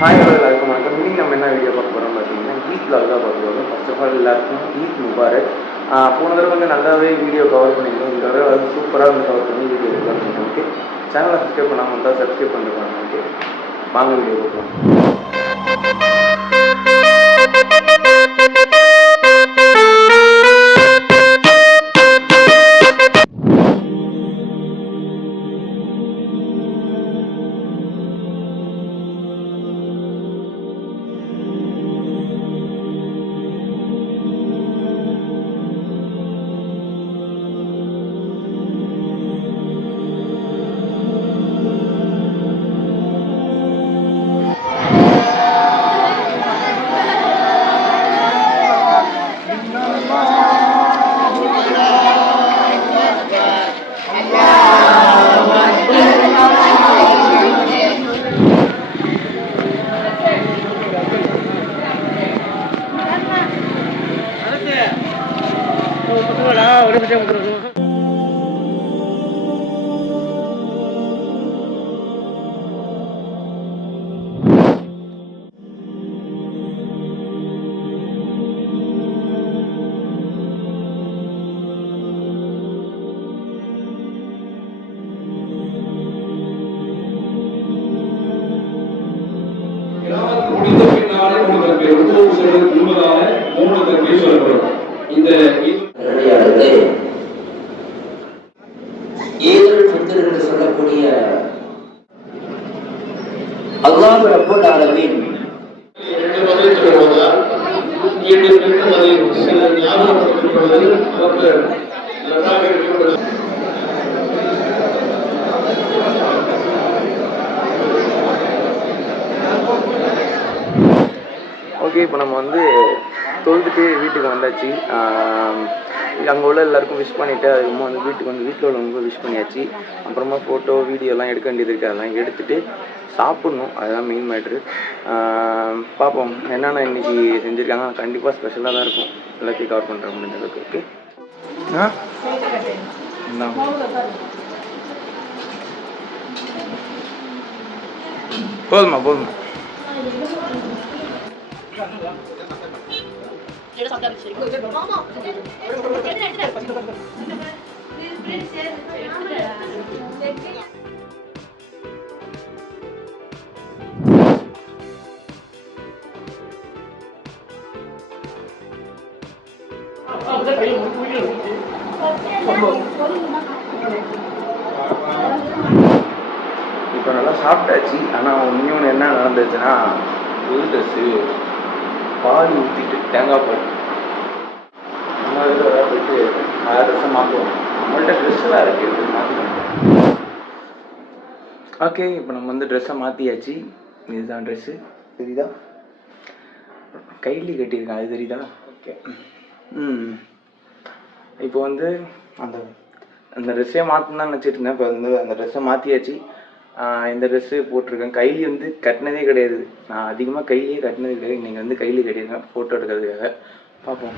Hi எல்லாருக்கும் வணக்கம். இன்னைக்கு நம்ம என்ன வீடியோ பார்க்க போகிறோம் பார்த்தீங்கன்னா ஈத் vlog தான் பார்க்க போகிறோம். ஃபர்ஸ்ட் ஆஃப் ஆல் எல்லாருக்கும் ஈத் முபாரக். போன தடவை வந்து நல்லாவே வீடியோ கவர் பண்ணியிருந்தோம். இந்த தடவை வந்து சூப்பராக வந்து கவர் பண்ணி வீடியோ கவர் பண்ணியிருக்கோம். ஓகே, சேனலை சப்ஸ்கிரைப் பண்ணாமல் இருந்தால் சப்ஸ்கிரைப் பண்ணிருக்காங்க. ஓகே, வாங்க வீடியோ பார்க்கலாம். முடிந்த பின்னாலே மூணு தக்பீர் ருக்குவுக்கு செல்வதற்கு முன்பதாக மூணு தக்பீர் சொல்லப்படும். இந்த ரெடியானது ஈதுல் ஃபித்ர் என்று சொல்லக்கூடிய அல்லாஹ் ரப்பல் ஆலமீன் இரண்டு பதில் சொல்வதால் இரண்டு பதில் சில ஞாபகப்படுத்துவது நமக்கு நன்றாக இருக்கிறது. ஓகே, இப்போ நம்ம வந்து தொழுதுட்டு வீட்டுக்கு வந்தாச்சு. அங்கே உள்ள எல்லாருக்கும் விஷ் பண்ணிவிட்டு அதுக்கப்புறமா வந்து வீட்டில் உள்ளவங்க விஷ் பண்ணியாச்சு. அப்புறமா ஃபோட்டோ வீடியோலாம் எடுக்க வேண்டியது இருக்குது. அதெல்லாம் எடுத்துகிட்டு சாப்பிட்ணும். அதுதான் மெயின் மேட்ரு. பார்ப்போம் என்னென்ன இன்றைக்கி செஞ்சுருக்காங்க. கண்டிப்பாக ஸ்பெஷலாக தான் இருக்கும். எல்லாத்தையும் கவர் பண்ணுற முடிஞ்சதுக்கு. ஓகே, போதுமா இப்போ நல்லா சாப்பிட்டாச்சு. ஆனால் இன்னொன்று என்ன நடந்துச்சுன்னா, புது ட்ரெஸ்ஸு பால் ஊற்றிட்டு தேங்காய் பால் நம்ம இதில் ஏதாவது போயிட்டு வேறு ட்ரெஸ்ஸை மாற்றுவோம். நம்மள்கிட்ட ட்ரெஸ்ஸெல்லாம் இருக்குது, மாற்றிடுவோம். ஓகே, இப்போ நம்ம வந்து ட்ரெஸ்ஸை மாற்றியாச்சு. இதுதான் ட்ரெஸ்ஸு, தெரியுதா? கைலி கட்டியிருக்கேன், அது தெரியுதா? ஓகே. இப்போ வந்து அந்த ட்ரெஸ்ஸே மாற்றணும்னு நினச்சிட்டு இருந்தேன். இப்போ வந்து அந்த ட்ரெஸ்ஸை மாற்றியாச்சு. இந்த ட்ரெஸ்ஸு போட்டிருக்கேன். கைலி வந்து கட்டினதே கிடையாது. நான் அதிகமாக கைலியே கட்டினது கிடையாது. இன்றைக்கி வந்து கைலி கட்டியிருக்கேன் ஃபோட்டோ எடுக்கிறதுக்காக. பார்ப்போம்.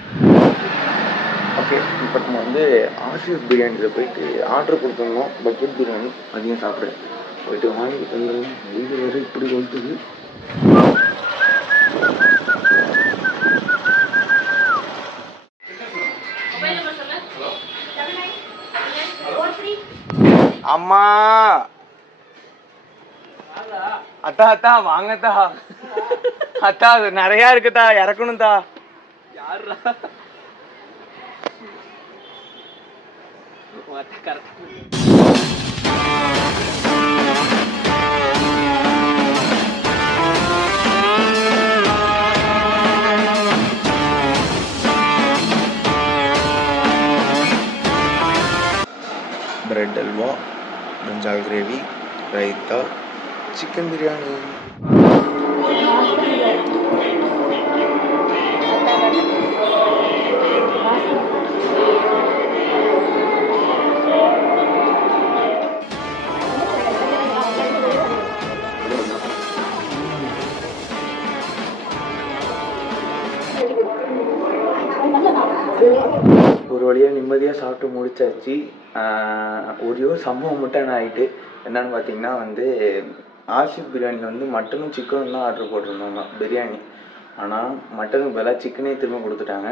ஓகே, இப்போ நம்ம வந்து ஆசிஃப் பிரியாணியில் போயிட்டு ஆர்டர் கொடுத்துருந்தோம். பக்கெட் பிரியாணி அதிகம் சாப்பிட்றேன். போயிட்டு வாங்கிட்டு வந்துடுவோம். வீடு வரை இப்படி கொடுத்துது. அம்மா அத்தா வாங்கத்தா. அத்தா அது நிறையா இருக்குதா, இறக்கணும்தா. யாரா பிரெட் அல்வா, பஞ்சால் கிரேவி, ரைத்தா, சிக்கன் பிரியாணி. ஒரு வழியாக நிம்மதியாக சாப்பிட்டு முடிச்சாச்சு. ஒரே ஒரு சம்பவம் மட்டும் என்ன ஆகிட்டு என்னன்னு பார்த்தீங்கன்னா வந்து ஆஷிப் பிரியாணியில் வந்து மட்டனும் சிக்கனும் தான் ஆர்டர் போட்டிருந்தோம் பிரியாணி. ஆனால் மட்டனுக்கு பதிலாக சிக்கனே திரும்ப கொடுத்துட்டாங்க.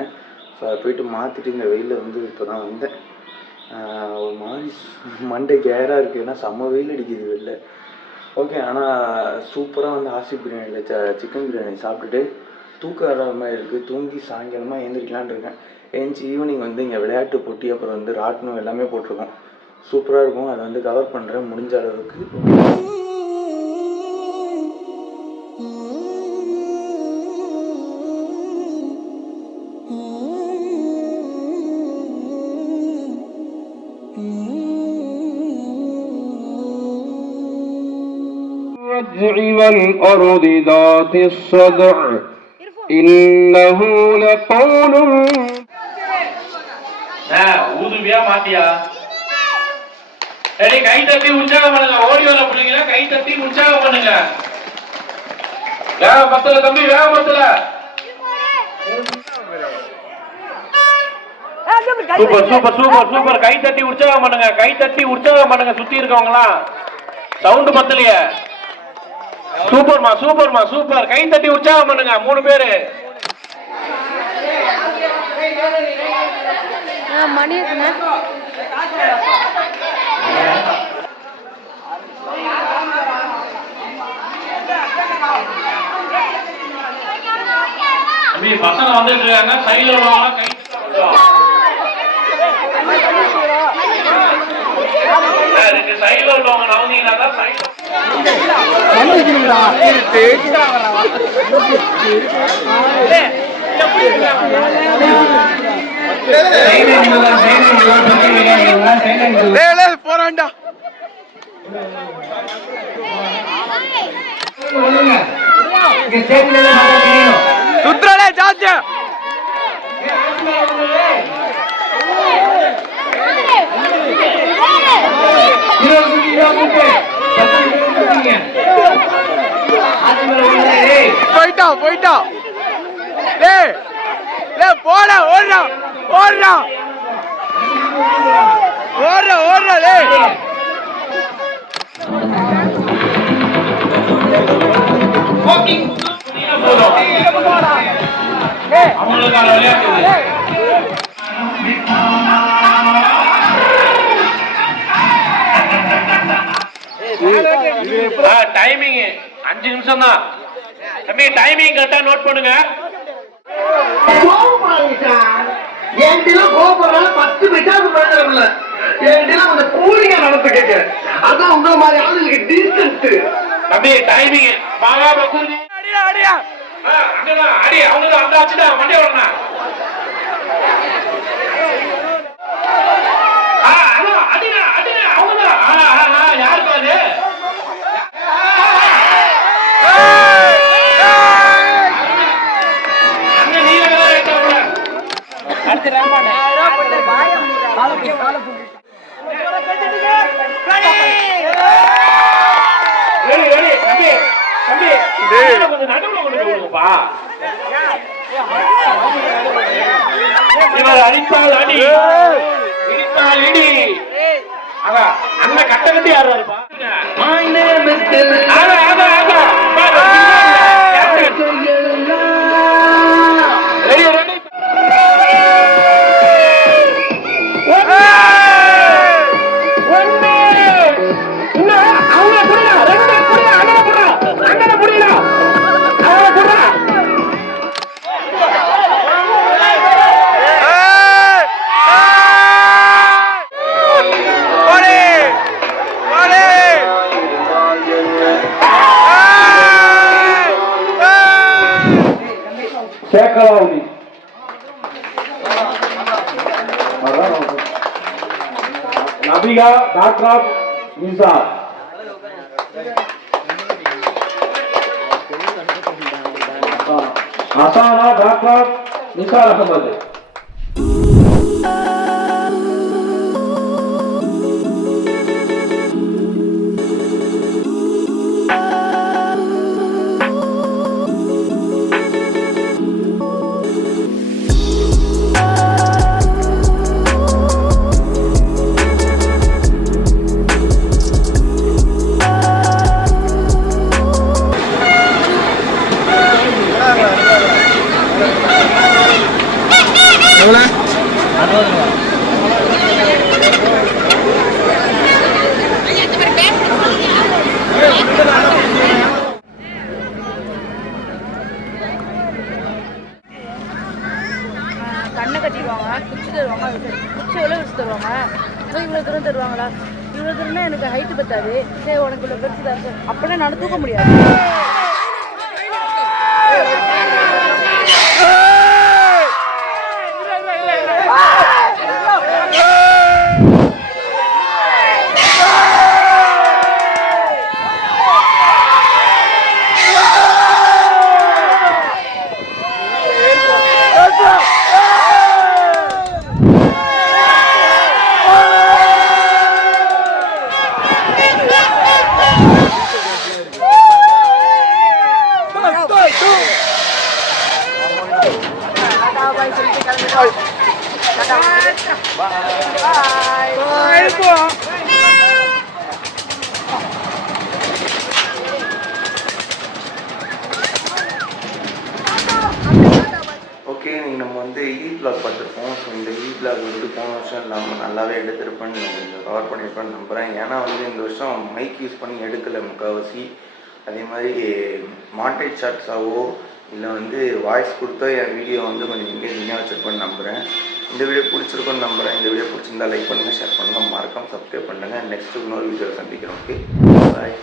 ஸோ அதை போய்ட்டு மாற்றிட்டு இந்த வெயிலில் வந்து இப்போ தான் வந்தேன். ஒரு மாதிரி மண்டை கேராக இருக்குது, ஏன்னா செம்ம வெயில் அடிக்குது வெளில. ஓகே, ஆனால் சூப்பராக வந்து ஆஷிப் பிரியாணியில் சிக்கன் பிரியாணி சாப்பிட்டுட்டு தூக்கம் வர மாதிரி இருக்குது. தூங்கி சாயங்காலமாக எழுந்திரிக்கலான் இருக்கேன். ஏஞ்சி ஈவினிங் வந்து இங்கே விளையாட்டு போட்டி, அப்புறம் வந்து ராட்டினம் எல்லாமே போட்டிருக்கோம். சூப்பராக இருக்கும். அதை வந்து கவர் பண்ணுறேன் முடிஞ்ச அளவுக்கு. والأرض ذات الصدع إنه لقول ஊதுவியா மாட்டியா? சரி, கை தட்டி உற்சாகம் பண்ணுங்க. ஓடி வர பிள்ளைங்களா கை தட்டி உற்சாகம் பண்ணுங்க. வேக பத்தல தம்பி, வேக பத்தல. Super super super super. கை தட்டி உற்சாகம் பண்ணுங்க, கை தட்டி உற்சாகம் பண்ணுங்க. சுத்தி இருக்கவங்களாம் சவுண்ட் பத்தலையே. சூப்பர்மா சூப்பர்மா சூப்பர். கை தட்டி உற்சாகம் பண்ணுங்க 3 பேரு. மணி பசங்க வந்துட்டு இருக்காங்க. சைடுல உள்ளவங்க கை சைடுல உள்ளவங்க நவந்தீங்கன்னா தான் சைடுல போறான்டா. சுத்ரலே ஜாஜ் போயிட்டா போயிட்டா. போட ஓடுறா ஓடுறா ஓடுறா ஓடுறா. அவங்களுக்கான விளையாட்டு டைமிங் 5 நிமிஷம் தான் தம்பி. டைமிங் கரெக்டா நோட் பண்ணுங்க. தம்பி டைமிங் அடி அவங்க அந்த வச்சுட்டா மண்டே வரணும். யாருக்கு அது இவர் அடித்தால் அடி, இடித்தால் இடி. அண்ணன் கட்ட கட்டி யாரு இருப்பா? சேக்கலாவுடி நபிகா டாக்டர் நிசார் அசானா டாக்டர் நிசார் அகமது. தருவாங்க, சரி குச்சி எவ்வளோ வச்சு தருவாங்க, ஸோ இவ்வளோ தூரம் தருவாங்களா, இவ்வளோ தூரம்னா எனக்கு ஹைட்டு பத்தாது, சரி உனக்கு இவ்வளோ பெருசு தான் சார் அப்படின்னா நான் தூக்க முடியாது. ஓகே, நீங்கள் நம்ம வந்து ஈத் பிளாக் பார்த்துருப்போம். ஸோ இந்த ஈத் பிளாக் வந்து போன வருஷம் இல்லாமல் நல்லாவே எடுத்திருப்பேன்னு நீங்கள் கவர் பண்ணியிருப்பேன்னு நம்புகிறேன். ஏன்னா வந்து இந்த வருஷம் மைக் யூஸ் பண்ணி எடுக்கலை முக்கால்வாசி. அதே மாதிரி மாண்டேஜ் ஷார்ட்ஸாவோ இல்லை வந்து வாய்ஸ் கொடுத்தோ என் வீடியோ வந்து கொஞ்சம் எங்கேஜிங்காக வச்சுருப்பேன்னு நம்புகிறேன். இந்த வீடியோ பிடிச்சிருக்குன்னு நம்புகிறேன். இந்த வீடியோ பிடிச்சிருந்தா லைக் பண்ணுங்கள், ஷேர் பண்ணுங்கள், மறக்காமல் சப்ஸ்கிரைப் பண்ணுங்கள். நெக்ஸ்ட்டு இன்னொரு வீடியோ சந்திக்கிறோம். ஓகே, பாய்.